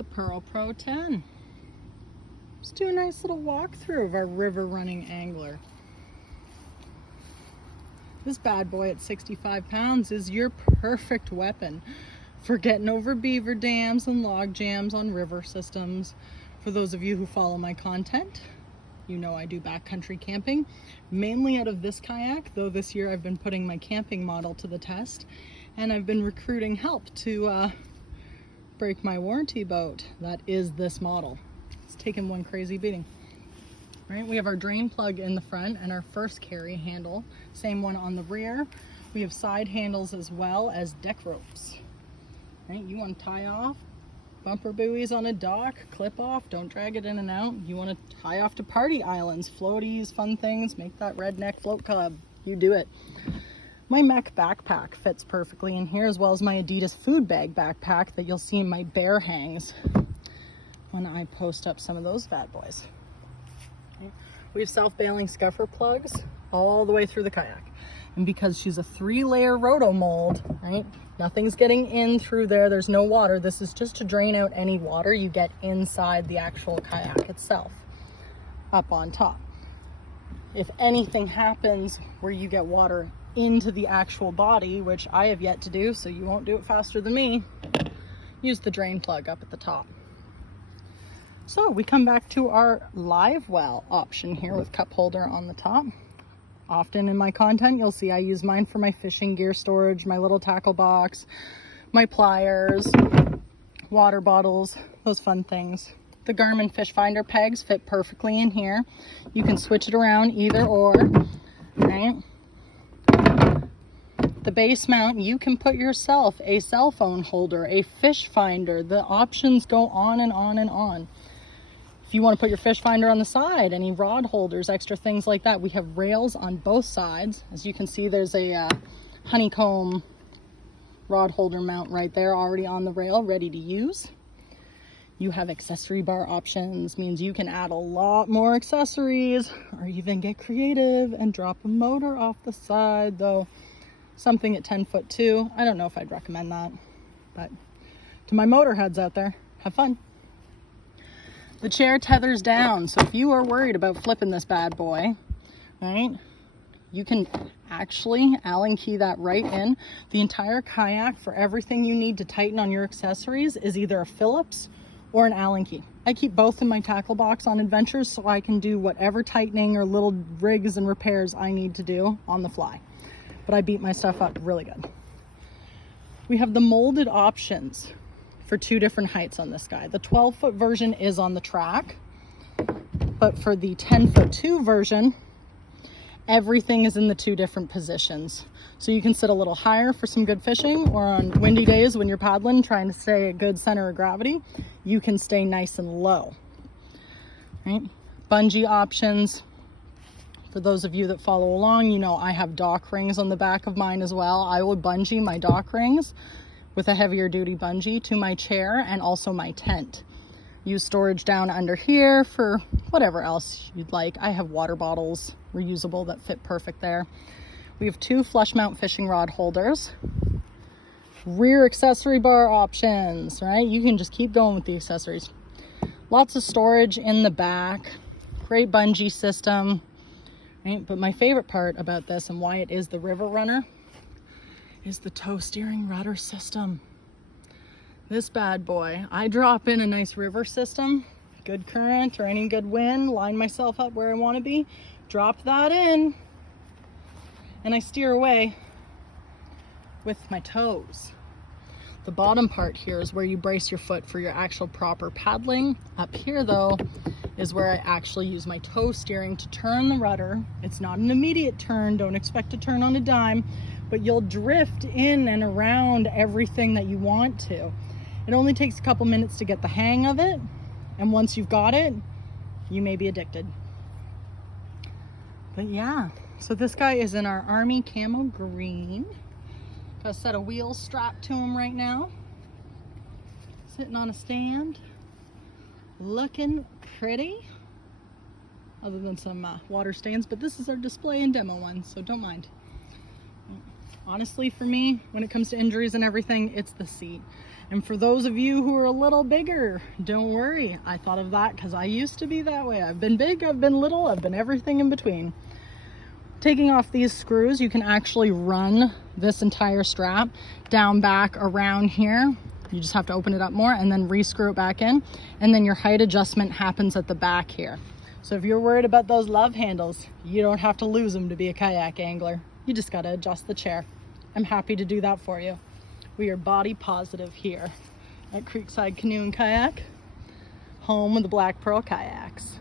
the Pearl Pro 10. Let's do a nice little walkthrough of our river running angler. This bad boy at 65 pounds is your perfect weapon for getting over beaver dams and log jams on river systems. For those of you who follow my content, you know I do backcountry camping, mainly out of this kayak, though this year I've been putting my camping model to the test, and I've been recruiting help to break my warranty boat. That is this model. It's taken one crazy beating. Right, we have our drain plug in the front and our first carry handle, same one on the rear. We have side handles as well as deck ropes. Right, you want to tie off bumper buoys on a dock, clip off, don't drag it in and out. You want to tie off to party islands, floaties, fun things, make that redneck float club. You do it. My mech backpack fits perfectly in here, as well as my Adidas food bag backpack that you'll see in my bear hangs when I post up some of those bad boys. Okay. We have self-bailing scuffer plugs all the way through the kayak. And because she's a 3-layer roto mold, right? Nothing's getting in through there. There's no water. This is just to drain out any water you get inside the actual kayak itself, up on top. If anything happens where you get water into the actual body, which I have yet to do, so you won't do it faster than me, use the drain plug up at the top. So we come back to our live well option here with cup holder on the top. Often in my content, you'll see I use mine for my fishing gear storage, my little tackle box, my pliers, water bottles, those fun things. The Garmin fish finder pegs fit perfectly in here. You can switch it around either or, right? The base mount, you can put yourself a cell phone holder, a fish finder. The options go on and on and on. If you want to put your fish finder on the side, any rod holders, extra things like that, we have rails on both sides. As you can see, there's a honeycomb rod holder mount right there already on the rail, ready to use. You have accessory bar options, means you can add a lot more accessories or even get creative and drop a motor off the side, though something at 10 foot 2, I don't know if I'd recommend that, but to my motorheads out there, have fun. The chair tethers down, so if you are worried about flipping this bad boy, right, you can actually Allen key that right in. The entire kayak, for everything you need to tighten on your accessories, is either a Phillips or an Allen key. I keep both in my tackle box on adventures so I can do whatever tightening or little rigs and repairs I need to do on the fly. But I beat my stuff up really good. We have the molded options for 2 different heights on this guy. The 12-foot version is on the track, but for the 10-foot 2 version, everything is in the 2 different positions. So you can sit a little higher for some good fishing, or on windy days when you're paddling, trying to stay a good center of gravity, you can stay nice and low, right? Bungee options. For those of you that follow along, you know I have dock rings on the back of mine as well. I will bungee my dock rings with a heavier duty bungee to my chair and also my tent. Use storage down under here for whatever else you'd like. I have water bottles, reusable, that fit perfect there. We have 2 flush mount fishing rod holders. Rear accessory bar options, right? You can just keep going with the accessories. Lots of storage in the back. Great bungee system. Right? But my favorite part about this and why it is the river runner is the tow steering rudder system. This bad boy, I drop in a nice river system, good current or any good wind, line myself up where I want to be, drop that in, and I steer away with my toes. The bottom part here is where you brace your foot for your actual proper paddling. Up here though is where I actually use my toe steering to turn the rudder. It's not an immediate turn, don't expect to turn on a dime, but you'll drift in and around everything that you want to. It only takes a couple minutes to get the hang of it, and once you've got it, you may be addicted. But yeah, so this guy is in our Army Camo Green. Got a set of wheels strapped to him right now. Sitting on a stand, looking pretty, other than some water stains, but this is our display and demo one, so don't mind. Honestly, for me, when it comes to injuries and everything, it's the seat. And for those of you who are a little bigger, don't worry. I thought of that because I used to be that way. I've been big, I've been little, I've been everything in between. Taking off these screws, you can actually run this entire strap down back around here. You just have to open it up more and then re-screw it back in. And then your height adjustment happens at the back here. So if you're worried about those love handles, you don't have to lose them to be a kayak angler. You just gotta adjust the chair. I'm happy to do that for you. We are body positive here at Creekside Canoe and Kayak, home of the Black Pearl kayaks.